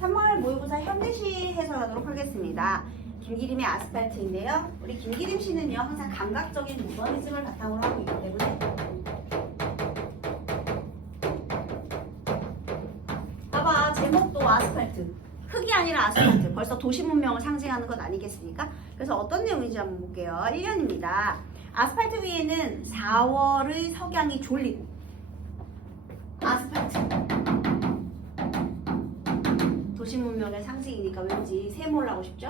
3월 모의고사 현대시 해설하도록 하겠습니다. 김기림의 아스팔트인데요. 우리 김기림 씨는요, 항상 감각적인 모더니즘을 바탕으로 하고 있기 때문에 봐봐, 제목도 아스팔트. 흙이 아니라 아스팔트. 벌써 도시 문명을 상징하는 것 아니겠습니까? 그래서 어떤 내용인지 한번 볼게요. 1년입니다. 아스팔트 위에는 4월의 석양이 졸리고 아스팔트. 도시 문명의 상징이니까 왠지 세모를 하고 싶죠?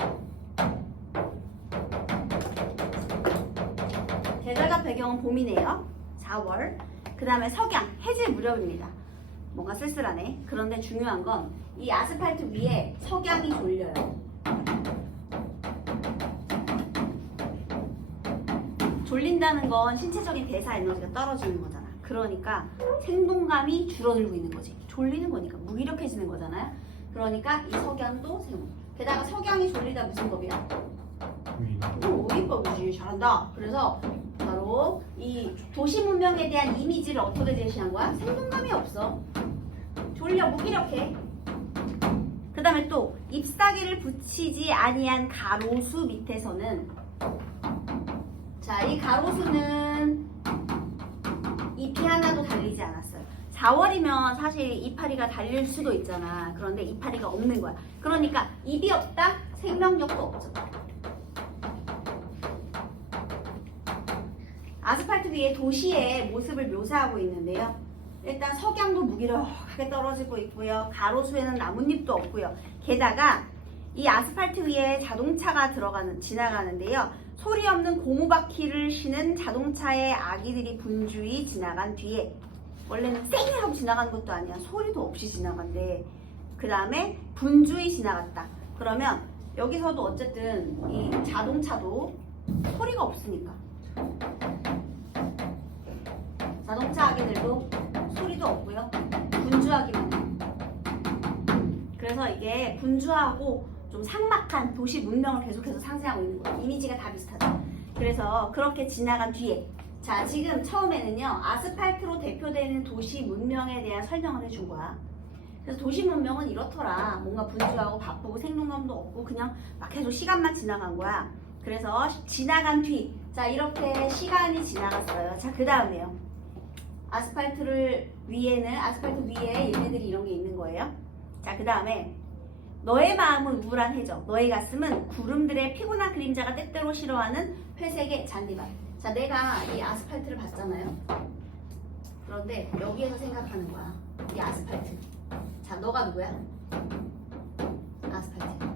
계절과 배경은 봄이네요. 4월. 그 다음에 석양, 해질 무렵입니다. 뭔가 쓸쓸하네. 그런데 중요한 건 이 아스팔트 위에 석양이 졸려요. 졸린다는 건 신체적인 대사 에너지가 떨어지는 거잖아. 그러니까 생동감이 줄어들고 있는 거지. 졸리는 거니까 무기력해지는 거잖아요. 그러니까 이 석양도 세모. 게다가 석양이 졸리다 무슨 법이야? 오이법이지. 잘한다. 그래서 바로 이 도시 문명에 대한 이미지를 어떻게 제시한 거야? 생동감이 없어. 졸려, 무기력해. 그 다음에 또 잎사귀를 붙이지 아니한 가로수 밑에서는, 자, 이 가로수는 잎이 하나도 달리지 않았어요. 4월이면 사실 이파리가 달릴 수도 있잖아. 그런데 이파리가 없는 거야. 그러니까 잎이 없다? 생명력도 없죠. 아스팔트 위에 도시의 모습을 묘사하고 있는데요. 일단 석양도 무기력하게 떨어지고 있고요. 가로수에는 나뭇잎도 없고요. 게다가 이 아스팔트 위에 자동차가 지나가는데요. 소리 없는 고무바퀴를 쉬는 자동차의 아기들이 분주히 지나간 뒤에, 원래는 쌩 하고 지나가는 것도 아니야. 소리도 없이 지나간대. 그 다음에 분주히 지나갔다. 그러면 여기서도 어쨌든 이 자동차도 소리가 없으니까, 자동차 아기들도 소리도 없고요. 분주하기만 해. 그래서 이게 분주하고 좀 삭막한 도시 문명을 계속해서 상징하고 있는 거예요. 이미지가 다 비슷하죠. 그래서 그렇게 지나간 뒤에, 자, 지금 처음에는요, 아스팔트로 대표되는 도시 문명에 대한 설명을 해준 거야. 그래서 도시 문명은 이렇더라. 뭔가 분주하고 바쁘고 생동감도 없고 그냥 막 계속 시간만 지나간 거야. 그래서 지나간 뒤, 자, 이렇게 시간이 지나갔어요. 자, 그 다음에요. 아스팔트 위에 얘네들이 이런 게 있는 거예요. 자, 그 다음에 너의 마음은 우울한 해적, 너의 가슴은 구름들의 피곤한 그림자가 때때로 싫어하는 회색의 잔디밭. 자, 내가 이 아스팔트를 봤잖아요. 그런데 여기에서 생각하는 거야. 이 아스팔트. 자, 너가 누구야? 아스팔트.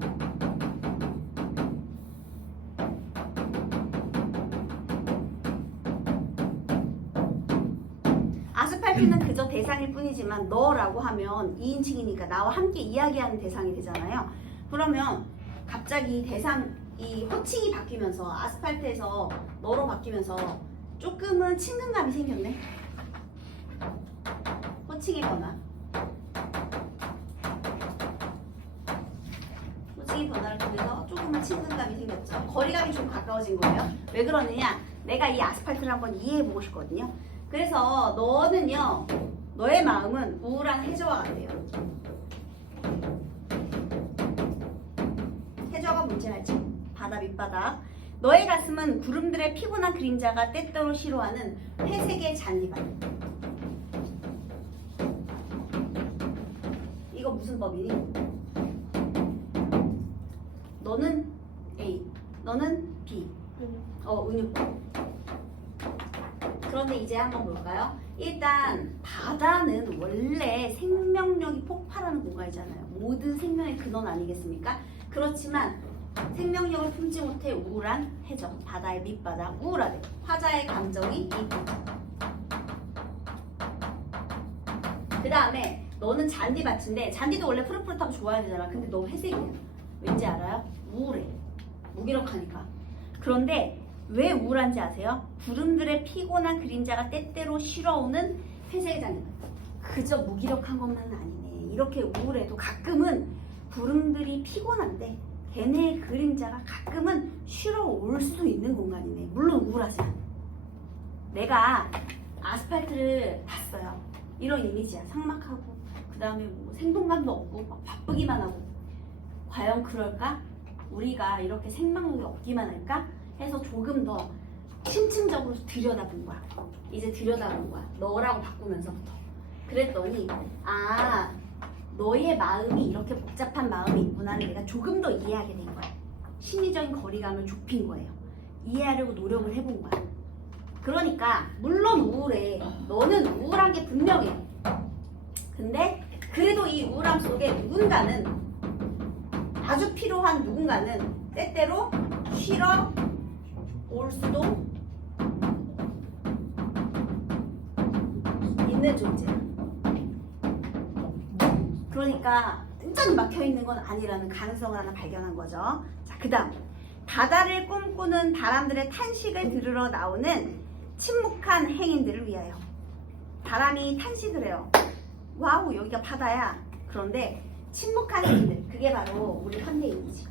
아스팔트는 그저 대상일 뿐이지만 너라고 하면 2인칭이니까 나와 함께 이야기하는 대상이 되잖아요. 그러면 갑자기 이 호칭이 바뀌면서 아스팔트에서 너로 바뀌면서 조금은 친근감이 생겼네. 호칭의 변화. 호칭의 변화를 통해서 조금은 친근감이 생겼죠. 거리감이 좀 가까워진 거예요. 왜 그러느냐? 내가 이 아스팔트를 한번 이해해보고 싶거든요. 그래서 너는요, 너의 마음은 우울한 해저와 같아요. 해저가 뭔지 알지? 바다 밑바닥. 너의 가슴은 구름들의 피곤한 그림자가 때때로 싫어하는 회색의 잔디밭. 이거 무슨 법이니? 너는 A, 너는 B. 은유법. 그런데 이제 한번 볼까요? 일단 바다는 원래 생명력이 폭발하는 공간이잖아요. 모든 생명의 근원 아니겠습니까? 그렇지만 생명력을 품지 못해 우울한 해적, 바다의 밑바닥, 우울하대. 화자의 감정이 있고. 그 다음에 너는 잔디밭인데, 잔디도 원래 푸릇푸릇하고 좋아야 되잖아. 근데 너 회색이야. 왠지 알아요? 우울해. 무기력하니까. 그런데 왜 우울한지 아세요? 구름들의 피곤한 그림자가 때때로 싫어오는 회색의 잔디밭. 그저 무기력한 것만은 아니네. 이렇게 우울해도 가끔은 구름들이 피곤한데 걔네의 그림자가 가끔은 싫어올 수도 있는 공간이네. 물론 우울하지만. 내가 아스팔트를 봤어요. 이런 이미지야. 삭막하고 그 다음에 뭐 생동감도 없고 막 바쁘기만 하고 과연 그럴까? 우리가 이렇게 생명력이 없기만 할까? 해서 조금 더 심층적으로 들여다본 거야. 이제 들여다본 거야. 너라고 바꾸면서부터. 그랬더니 아 너의 마음이 이렇게 복잡한 마음이 있구나를 내가 조금 더 이해하게 된 거야. 심리적인 거리감을 좁힌 거예요. 이해하려고 노력을 해본 거야. 그러니까 물론 우울해. 너는 우울한 게 분명해. 근데 그래도 이 우울함 속에 누군가는 아주 필요한 누군가는 때때로 쉬러 올 수도 있는 존재야. 그러니까 완전히 막혀있는 건 아니라는 가능성을 하나 발견한 거죠. 자, 그 다음 바다를 꿈꾸는 바람들의 탄식을 들으러 나오는 침묵한 행인들을 위하여. 바람이 탄식을 해요. 와우 여기가 바다야. 그런데 침묵한 행인들, 그게 바로 우리 현대인이지.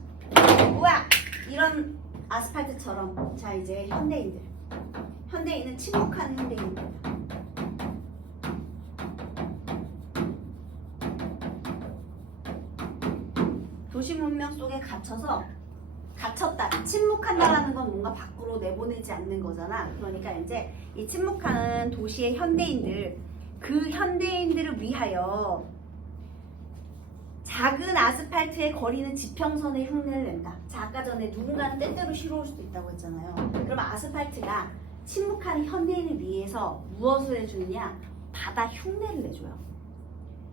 우와 이런 아스팔트처럼. 자 이제 현대인은 침묵한 현대인들. 도시 문명 속에 갇혔다. 침묵한다라는 건 뭔가 밖으로 내보내지 않는 거잖아. 그러니까 이제 이 침묵하는 도시의 현대인들, 그 현대인들을 위하여 작은 아스팔트에 거리는 지평선의 흉내를 낸다. 자, 아까 전에 누군가는 때때로 싫어올 수도 있다고 했잖아요. 그럼 아스팔트가 침묵한 현대인을 위해서 무엇을 해주느냐? 바다 흉내를 내줘요.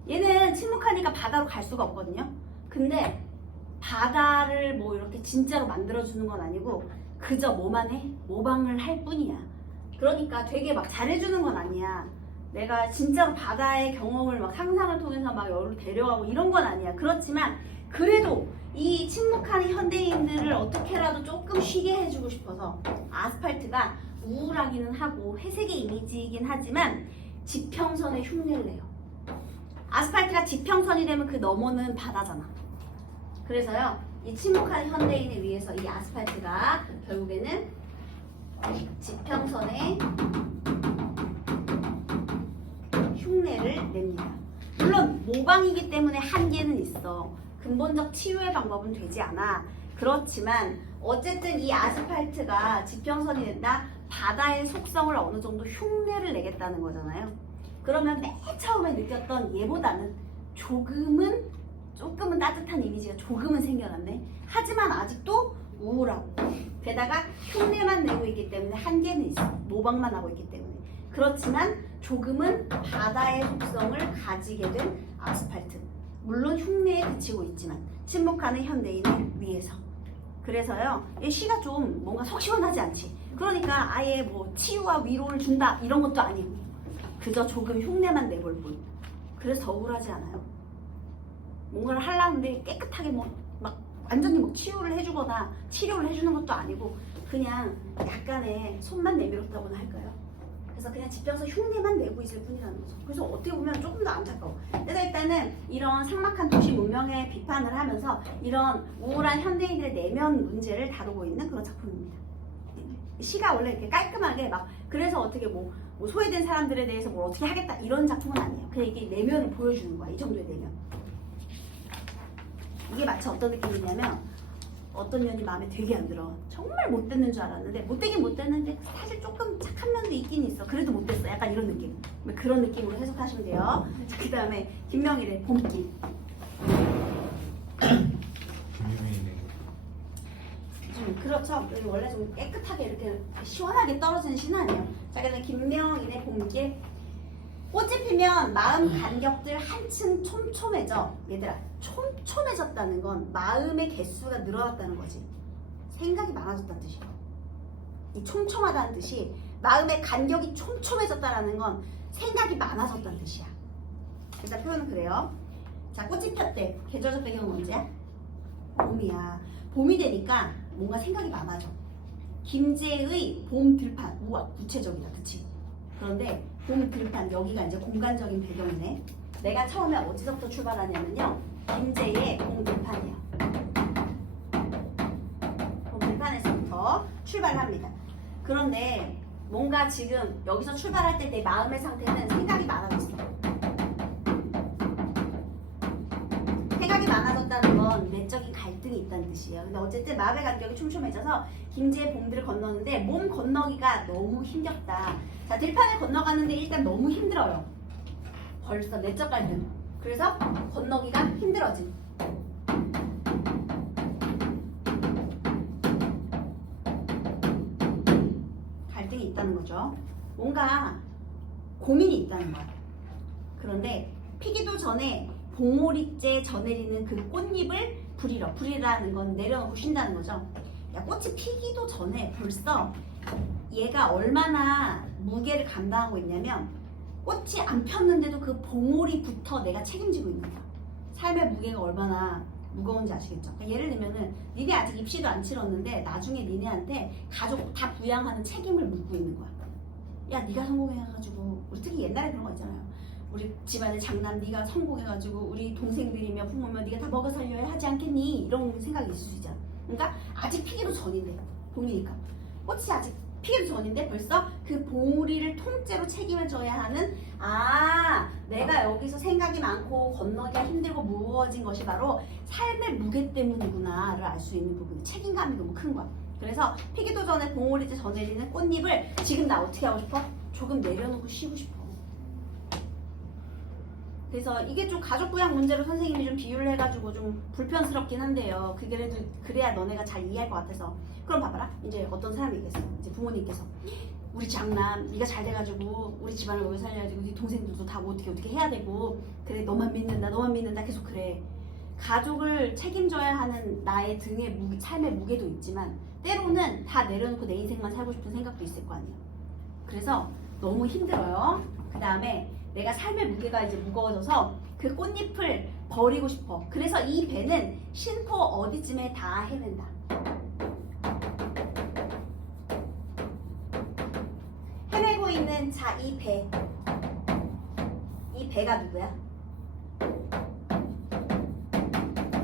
얘는 침묵하니까 바다로 갈 수가 없거든요. 근데 바다를 뭐 이렇게 진짜로 만들어주는 건 아니고 그저 뭐만 해? 모방을 할 뿐이야. 그러니까 되게 막 잘해주는 건 아니야. 내가 진짜로 바다의 경험을 막 상상을 통해서 막 여기로 데려가고 이런 건 아니야. 그렇지만 그래도 이 침묵하는 현대인들을 어떻게라도 조금 쉬게 해주고 싶어서 아스팔트가 우울하기는 하고 회색의 이미지이긴 하지만 지평선의 흉내를 내요. 아스팔트가 지평선이 되면 그 너머는 바다잖아. 그래서요, 이 침묵한 현대인을 위해서 이 아스팔트가 결국에는 지평선의 흉내를 냅니다. 물론 모방이기 때문에 한계는 있어. 근본적 치유의 방법은 되지 않아. 그렇지만 어쨌든 이 아스팔트가 지평선이 된다. 바다의 속성을 어느 정도 흉내를 내겠다는 거잖아요. 그러면 맨 처음에 느꼈던 얘보다는 조금은 따뜻한 이미지가 조금은 생겨났네. 하지만 아직도 우울하고 게다가 흉내만 내고 있기 때문에 한계는 있어. 모방만 하고 있기 때문에. 그렇지만 조금은 바다의 속성을 가지게 된 아스팔트. 물론 흉내에 그치고 있지만 침묵하는 현대인을 위해서. 그래서요, 이 시가 좀 뭔가 속 시원하지 않지. 그러니까 아예 뭐 치유와 위로를 준다 이런 것도 아니고 그저 조금 흉내만 내볼 뿐. 그래서 더 우울하지 않아요? 뭔가를 하려는데 깨끗하게 뭐 막 완전히 뭐 치유를 해주거나 치료를 해주는 것도 아니고 그냥 약간의 손만 내밀었다고나 할까요? 그래서 그냥 지평선 흉내만 내고 있을 뿐이라는 거죠. 그래서 어떻게 보면 조금 더 안타까워. 그래서 일단은 이런 삭막한 도시 문명의 비판을 하면서 이런 우울한 현대인들의 내면 문제를 다루고 있는 그런 작품입니다. 시가 원래 이렇게 깔끔하게 막 그래서 어떻게 뭐 소외된 사람들에 대해서 뭘 어떻게 하겠다 이런 작품은 아니에요. 그냥 이게 내면을 보여주는 거야. 이 정도의 내면. 이게 마치 어떤 느낌이냐면 어떤 면이 마음에 되게 안 들어. 정말 못됐는 줄 알았는데 못되긴 못됐는데 사실 조금 착한 면도 있긴 있어. 그래도 못됐어. 약간 이런 느낌. 그런 느낌으로 해석하시면 돼요. 그 다음에 김명일의 봄길. 그렇죠. 원래 좀 깨끗하게 이렇게 시원하게 떨어지는 시는 아니에요. 자, 그래서 김명일의 봄길. 꽃이 피면 마음 간격들 한층 촘촘해져. 얘들아, 촘촘해졌다는 건 마음의 개수가 늘어났다는 거지. 생각이 많아졌다는 뜻이야. 이 촘촘하다는 뜻이 마음의 간격이 촘촘해졌다는 건 생각이 많아졌다는 뜻이야. 일단 표현은 그래요. 자, 꽃이 폈대. 계절적 배경은 언제야? 봄이야. 봄이 되니까 뭔가 생각이 많아져. 김제의 봄 들판. 우와, 구체적이다. 그치? 그런데 봄 들판, 여기가 이제 공간적인 배경이네. 내가 처음에 어디서부터 출발하냐면요, 김제의 봄 들판이야. 봄 들판에서부터 출발합니다. 그런데 뭔가 지금 여기서 출발할 때 내 마음의 상태는 생각이 많아졌어. 갈등이 있다는 뜻이에요. 근데 어쨌든 마음의 간격이 촘촘해져서 김제의 봉들을 건너는데 몸 건너기가 너무 힘겹다. 자, 들판을 건너가는데 일단 너무 힘들어요. 벌써 내적 갈등. 그래서 건너기가 힘들어진. 갈등이 있다는 거죠. 뭔가 고민이 있다는 거야. 그런데 피기도 전에 봉오리째 져내리는 그 꽃잎을 부리러. 부리라는 건 내려놓고 쉰다는 거죠. 야, 꽃이 피기도 전에 벌써 얘가 얼마나 무게를 감당하고 있냐면 꽃이 안 폈는데도 그 봉오리부터 내가 책임지고 있는 거야. 삶의 무게가 얼마나 무거운지 아시겠죠? 그러니까 예를 들면은 니네 아직 입시도 안 치렀는데 나중에 니네한테 가족 다 부양하는 책임을 묻고 있는 거야. 야, 네가 성공해가지고 우리 특히 옛날에 그런 거 있잖아요. 우리 집안의 장남 네가 성공해가지고 우리 동생들이며 부모며 네가 다 먹여 살려야 하지 않겠니? 이런 생각이 있을 수 있잖아. 그러니까 아직 피기도 전인데 봄이니까 꽃이 아직 피기도 전인데 벌써 그 봉우리를 통째로 책임을 져야 하는 내가 여기서 생각이 많고 건너기가 힘들고 무거워진 것이 바로 삶의 무게 때문이구나를 알 수 있는 부분이 책임감이 너무 큰 거야. 그래서 피기도 전에 봉오리째 져내리는 꽃잎을 지금 나 어떻게 하고 싶어? 조금 내려놓고 쉬고 싶어. 그래서 이게 좀 가족 부양 문제로 선생님이 좀 비유를 해가지고 좀 불편스럽긴 한데요. 그래도 그래야 너네가 잘 이해할 것 같아서. 그럼 봐봐라. 이제 어떤 사람이 있겠어. 이제 부모님께서 우리 장남 네가 잘 돼가지고 우리 집안을 먹여 살려야지. 우리 동생들도 다 어떻게 해야 되고 그래 너만 믿는다 계속 그래. 가족을 책임져야 하는 나의 등의 삶의 무게도 있지만 때로는 다 내려놓고 내 인생만 살고 싶은 생각도 있을 거 아니에요. 그래서 너무 힘들어요. 그 다음에 내가 삶의 무게가 이제 무거워져서 그 꽃잎을 버리고 싶어. 그래서 이 배는 신포 어디쯤에 다 헤맨다. 헤매고 있는 자, 이 배. 이 배가 누구야?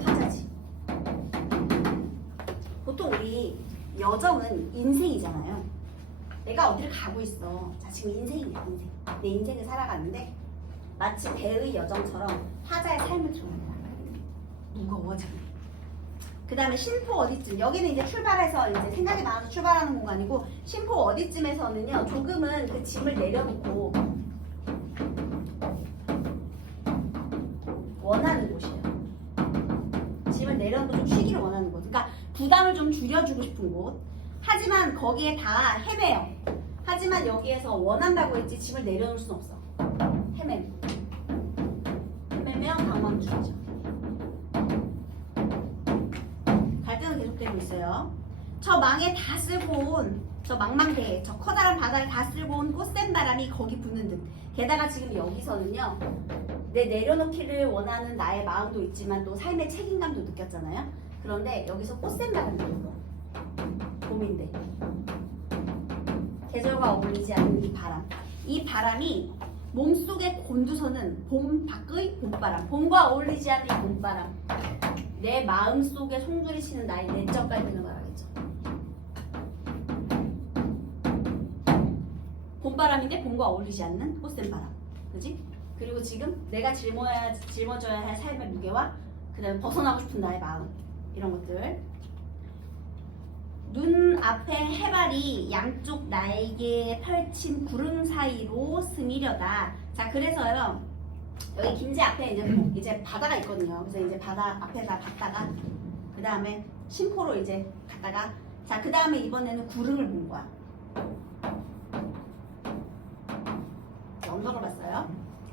화자지. 보통 우리 여정은 인생이잖아요. 내가 어디를 가고 있어. 자, 지금 인생이야, 인생. 내 인생을 살아가는데 마치 배의 여정처럼 화자의 삶을 들어간다. 무거워져. 그 다음에 신포 어디쯤. 여기는 이제 출발해서 이제 생각이 많아서 출발하는 공간이고 신포 어디쯤에서는요 조금은 그 짐을 내려놓고 원하는 곳이에요. 짐을 내려놓고 좀 쉬기를 원하는 곳. 그러니까 부담을 좀 줄여주고 싶은 곳. 하지만 거기에 다 헤매요. 하지만 여기에서 원한다고 했지 짐을 내려놓을 순 없어. 헤매면 방황주의죠. 갈등은 계속되고 있어요. 저 망에 다 쓸고 온 저 망망대해 저 커다란 바다를 다 쓸고 온 꽃샘 바람이 거기 부는 듯. 게다가 지금 여기서는요 내 내려놓기를 원하는 나의 마음도 있지만 또 삶의 책임감도 느꼈잖아요. 그런데 여기서 꽃샘 바람이 불어. 봄인데 계절과 어울리지 않는 이 바람. 이 바람이 몸속에 곤두서는 봄 밖의 봄바람. 봄과 어울리지 않는 이 봄바람. 내 마음속에 송두리 치는 나의 내적 갈등을 말하겠죠. 봄바람인데 봄과 어울리지 않는 꽃샘 바람. 그지? 그리고 지금 내가 짊어져야 할 삶의 무게와 그 다음에 벗어나고 싶은 나의 마음. 이런 것들. 눈 앞에 해발이 양쪽 날개에 펼친 구름 사이로 스미려다. 자, 그래서요 여기 김제 앞에 이제 바다가 있거든요. 그래서 이제 바다 앞에다 갔다가 그 다음에 신포로 이제 갔다가 자, 그 다음에 이번에는 구름을 본 거야. 영덕을 봤어요.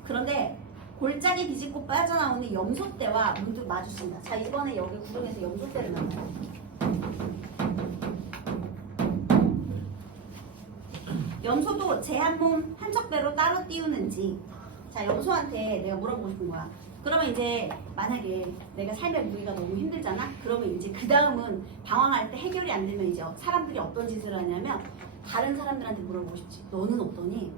그런데 골짜기 뒤집고 빠져나오는 염소떼와 문득 마주친다. 자, 이번에 여기 구름에서 염소떼를 만나요. 염소도 제 한 몸 한쪽 배로 따로 띄우는지. 자, 염소한테 내가 물어보고 싶은 거야. 그러면 이제 만약에 내가 삶의 무게가 너무 힘들잖아? 그러면 이제 그 다음은 방황할 때 해결이 안 되면 이제 사람들이 어떤 짓을 하냐면 다른 사람들한테 물어보고 싶지. 너는 어떠니?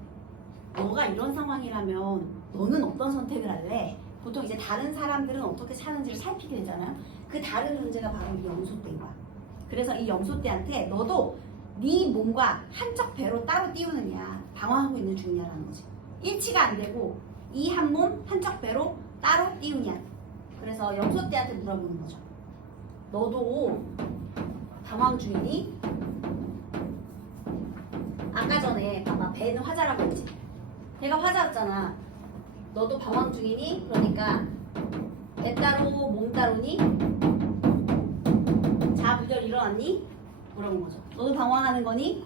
너가 이런 상황이라면 너는 어떤 선택을 할래? 보통 이제 다른 사람들은 어떻게 사는지를 살피게 되잖아요. 그 다른 존재가 바로 이 염소떼인 거야. 그래서 이 염소떼한테 너도 네 몸과 한쪽 배로 따로 띄우느냐 방황하고 있는 중이냐라는 거지. 일치가 안 되고 이 한 몸 한쪽 배로 따로 띄우냐. 그래서 염소떼한테 물어보는 거죠. 너도 방황 중이니? 아까 전에 봐봐, 배는 화자라고 했지. 배가 화자였잖아. 너도 방황 중이니? 그러니까 배 따로 몸 따로니? 자부절 일어났니? 그런 거죠. 너도 방황하는 거니?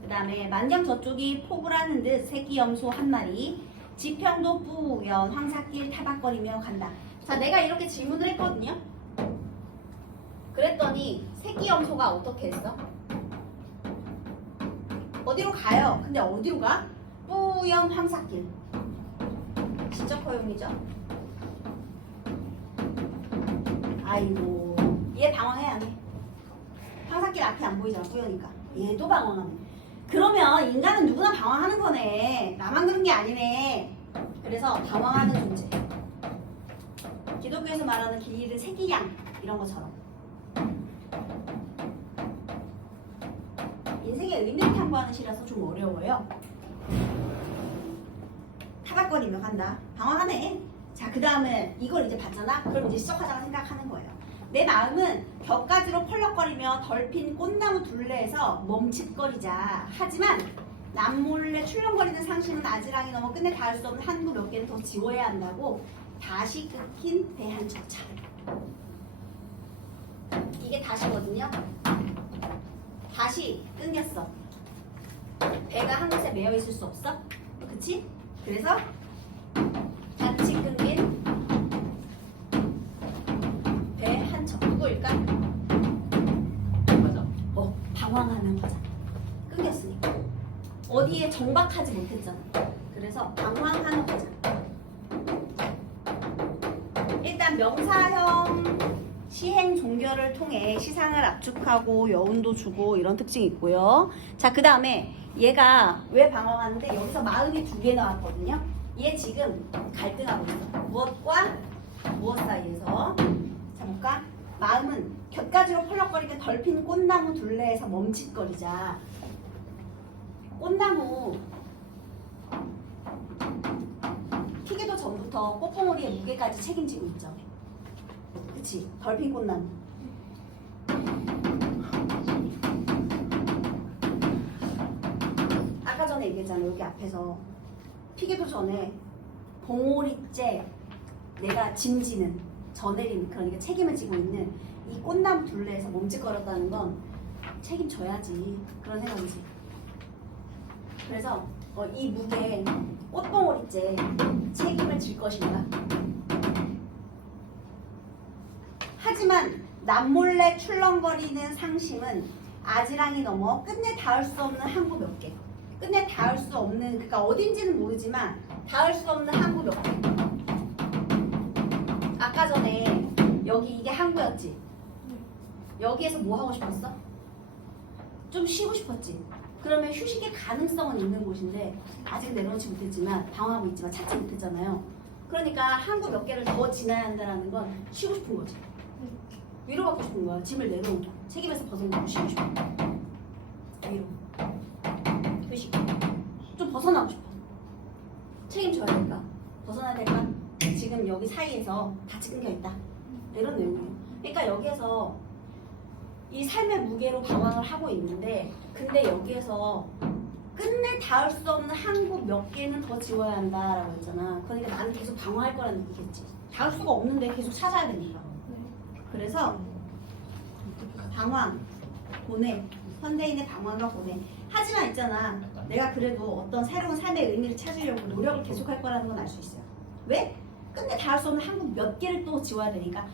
그 다음에 만경 저쪽이 포구라는 듯 새끼 염소 한 마리 지평도 뿌연 황사길 타박거리며 간다. 자, 내가 이렇게 질문을 했거든요. 그랬더니 새끼 염소가 어떻게 했어? 어디로 가요? 근데 어디로 가? 뿌연 황사길. 진짜 허용이죠? 아이고, 얘 방황해 안 해? 황사길 앞이 안 보이잖아, 뿌연이니까. 얘도 방황하네. 그러면 인간은 누구나 방황하는 거네. 나만 그런 게 아니네. 그래서 방황하는 존재. 기독교에서 말하는 길 잃은 새끼 양 이런 것처럼. 인생의 의미를 탐구하는 시라서 좀 어려워요. 타박거리며 간다. 방황하네. 자, 그 다음에 이걸 이제 봤잖아? 그럼 이제 시작하자고 생각하는 거예요. 내 마음은 벽가지로 펄럭거리며 덜핀 꽃나무 둘레에서 멈칫거리자. 하지만 남몰래 출렁거리는 상심은 아지랑이 넘어 끝내 닿을 수 없는 한 구 몇 개는 더 지워야 한다고 다시 끊긴 배 한 저차. 이게 다시거든요. 다시 끊겼어. 배가 한 곳에 매여 있을 수 없어? 그치? 그래서 같이 끊긴 배 한 척. 누구일까? 맞아. 방황하는 거잖아. 끊겼으니까. 어디에 정박하지 못했잖아. 그래서 방황하는 거잖아. 일단 명사형 시행 종결을 통해 시상을 압축하고 여운도 주고 이런 특징이 있고요. 자, 그 다음에 얘가 왜 방황하는데 여기서 마음이 두 개 나왔거든요. 얘 지금 갈등하고 있어. 무엇과 무엇 사이에서. 자, 볼까? 마음은 곁가지로 펄럭거리며 덜핀 꽃나무 둘레에서 멈칫거리자. 꽃나무 피기도 전부터 꽃봉오리의 무게까지 책임지고 있죠. 그치? 덜핀 꽃나무. 아까 전에 얘기했잖아. 여기 앞에서 피기도 전에 봉오리째 내가 짐지는 저내리는, 그러니까 책임을 지고 있는 이 꽃나무 둘레에서 멈칫거렸다는 건 책임져야지, 그런 생각이지. 그래서 이 무게 꽃봉오리째 책임을 질 것인가? 하지만 남몰래 출렁거리는 상심은 아지랑이 넘어 끝내 닿을 수 없는 항구 몇 개. 끝내 닿을 수 없는, 그러니까 어딘지는 모르지만 닿을 수 없는 항구 몇 개. 아까 전에 여기 이게 항구였지? 여기에서 뭐 하고 싶었어? 좀 쉬고 싶었지? 그러면 휴식의 가능성은 있는 곳인데 아직 내려놓지 못했지만 방황하고 있지만 찾지 못했잖아요. 그러니까 항구 몇 개를 더 지나야 한다는 건 쉬고 싶은 거지. 위로받고 싶은 거야. 짐을 내려놓고 책임에서 벗어나고 쉬고 싶어. 위로. 휴식. 좀 벗어나고 싶어. 책임져야 될까? 벗어나야 될까? 지금 여기 사이에서 같이 끊겨있다. 이런 내용이에요. 그러니까 여기에서 이 삶의 무게로 방황을 하고 있는데, 근데 여기에서 끝내 닿을 수 없는 항구 몇 개는 더 지워야 한다라고 했잖아. 그러니까 나는 계속 방황할 거라는 얘기겠지. 닿을 수가 없는데 계속 찾아야 되니까. 그래서 방황, 고뇌, 현대인의 방황과 고뇌. 하지만 있잖아, 내가 그래도 어떤 새로운 삶의 의미를 찾으려고 노력을 계속할 거라는 건 알 수 있어요. 왜? 끝내 닿을 수 없는 항구 몇 개를 또 지워야 되니까.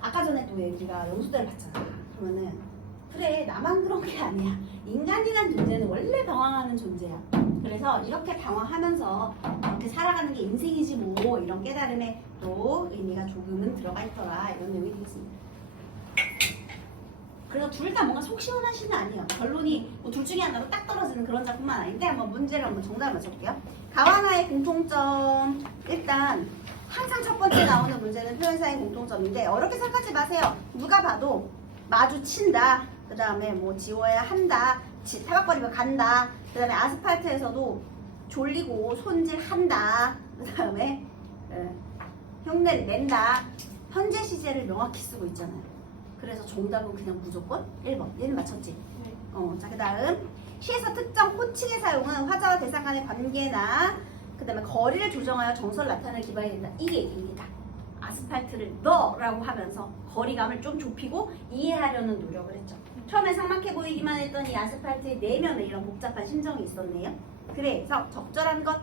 아까 전에 또 우리가 영수대를 봤잖아. 그러면은 그래, 나만 그런 게 아니야. 인간이란 존재는 원래 방황하는 존재야. 그래서 이렇게 방황하면서 이렇게 살아가는 게 인생이지 뭐, 이런 깨달음에 또 의미가 조금은 들어가 있더라, 이런 내용이 되겠습니다. 그래서 둘 다 뭔가 속 시원한 시는 아니에요. 결론이 뭐 둘 중에 하나로 딱 떨어지는 그런 작품만 아닌데, 한번 문제를 한번 정답을 맞춰볼게요. 가와나의 공통점. 일단 항상 첫 번째 나오는 문제는 표현사의 공통점인데 어렵게 생각하지 마세요. 누가 봐도 마주친다, 그 다음에 뭐 지워야 한다, 타박거리며 간다, 그 다음에 아스팔트에서도 졸리고 손질한다, 그 다음에 흉내를 낸다. 현재 시제를 명확히 쓰고 있잖아요. 그래서 정답은 그냥 무조건 1번. 얘는 맞췄지? 네. 자, 그 다음. 시에서 특정 호칭의 사용은 화자와 대상 간의 관계나 그 다음에 거리를 조정하여 정서를 나타내는 기반이 된다. 이게 얘기입니다. 아스팔트를 너라고 하면서 거리감을 좀 좁히고 이해하려는 노력을 했죠. 처음에 삭막해 보이기만 했던 이 아스팔트의 내면에 이런 복잡한 심정이 있었네요. 그래서 적절한 것,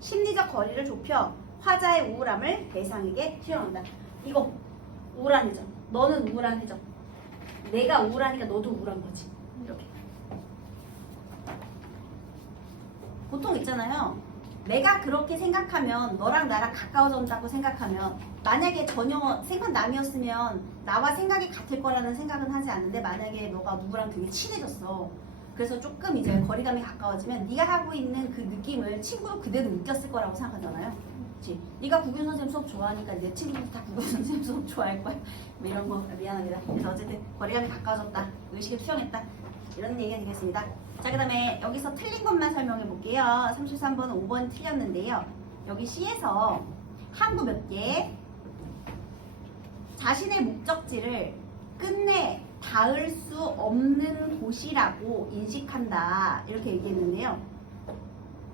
심리적 거리를 좁혀 화자의 우울함을 대상에게 실현한다. 이거 우울한 해적. 너는 우울한 해적. 내가 우울하니까 너도 우울한 거지. 이렇게. 보통 있잖아요. 내가 그렇게 생각하면 너랑 나랑 가까워진다고 생각하면 만약에 전혀 생각남이었으면 나와 생각이 같을 거라는 생각은 하지 않는데 만약에 너가 누구랑 되게 친해졌어. 그래서 조금 이제 거리감이 가까워지면 네가 하고 있는 그 느낌을 친구도 그대로 느꼈을 거라고 생각하잖아요. 그치? 네가 국윤 선생님 수업 좋아하니까 내 친구도 다 국윤 선생님 수업 좋아할 거야. 뭐 이런 거 미안합니다. 그래서 어쨌든 거리감이 가까워졌다. 의식을 수용했다. 이런 얘기가 되겠습니다. 자, 그 다음에 여기서 틀린 것만 설명해 볼게요. 33번, 5번 틀렸는데요. 여기 C에서 항구 몇 개, 자신의 목적지를 끝내 닿을 수 없는 곳이라고 인식한다. 이렇게 얘기했는데요.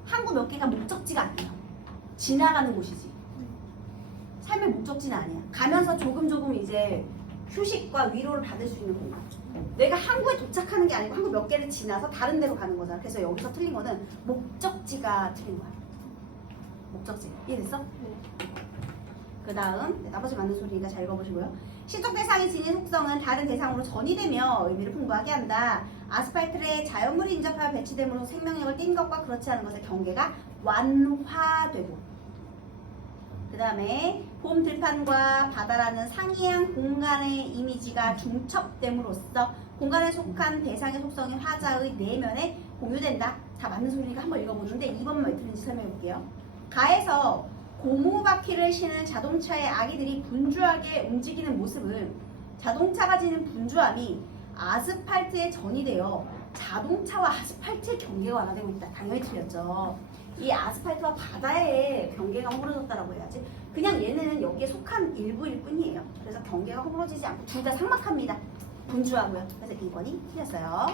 항구 몇 개가 목적지가 아니에요. 지나가는 곳이지. 삶의 목적지는 아니야. 가면서 조금 이제 휴식과 위로를 받을 수 있는 공간. 내가 항구에 도착하는 게 아니고 항구 몇 개를 지나서 다른 데로 가는 거잖아. 그래서 여기서 틀린 거는 목적지가 틀린 거야. 목적지. 이해됐어? 네. 그 다음 나머지 맞는 소리니까 잘 읽어보시고요. 시적 대상이 지닌 속성은 다른 대상으로 전이되며 의미를 풍부하게 한다. 아스팔트에 자연물이 인접하여 배치됨으로 생명력을 띈 것과 그렇지 않은 것의 경계가 완화되고, 그 다음에 봄 들판과 바다라는 상이한 공간의 이미지가 중첩됨으로써 공간에 속한 대상의 속성이 화자의 내면에 공유된다. 다 맞는 소리니까 한번 읽어보는데 2번만 왜 틀린지 설명해 볼게요. 가에서 고무바퀴를 신은 자동차의 아기들이 분주하게 움직이는 모습은 자동차가 지닌 분주함이 아스팔트에 전이되어 자동차와 아스팔트의 경계가 완화되고 있다. 당연히 틀렸죠. 이 아스팔트와 바다의 경계가 허물어졌다라고 해야지. 그냥 얘는 여기에 속한 일부일 뿐이에요. 그래서 경계가 허물어지지 않고 둘 다 삭막합니다. 분주하고요. 그래서 2번이 틀렸어요.